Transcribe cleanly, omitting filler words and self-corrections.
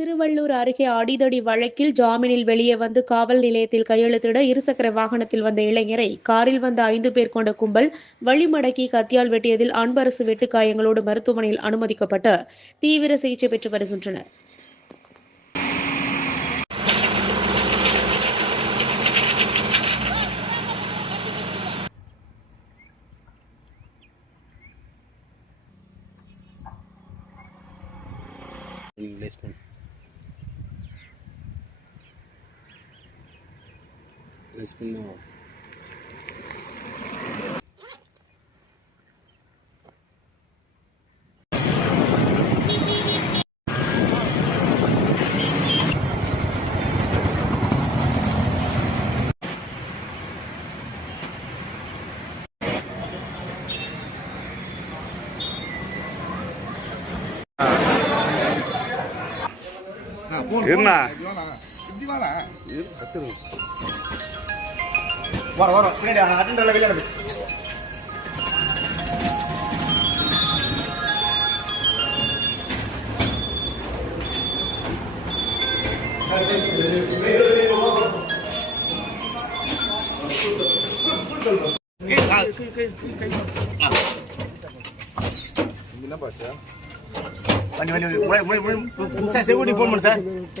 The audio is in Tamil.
திருவள்ளூர் அருகே அடிதடி வழக்கில் ஜாமீனில் வெளியே வந்து காவல் நிலையத்தில் கையெழுத்திட இருசக்கர வாகனத்தில் வந்த இளைஞரை காரில் வந்த 5 பேர் கொண்ட கும்பல் வழிமடக்கி கத்தியால் வெட்டியதில் அன்பரசு வெட்டுக்காயங்களோடு மருத்துவமனையில் அனுமதிக்கப்பட்டு தீவிர சிகிச்சை பெற்று வருகின்றனர். என்ன வண்டி வண்டி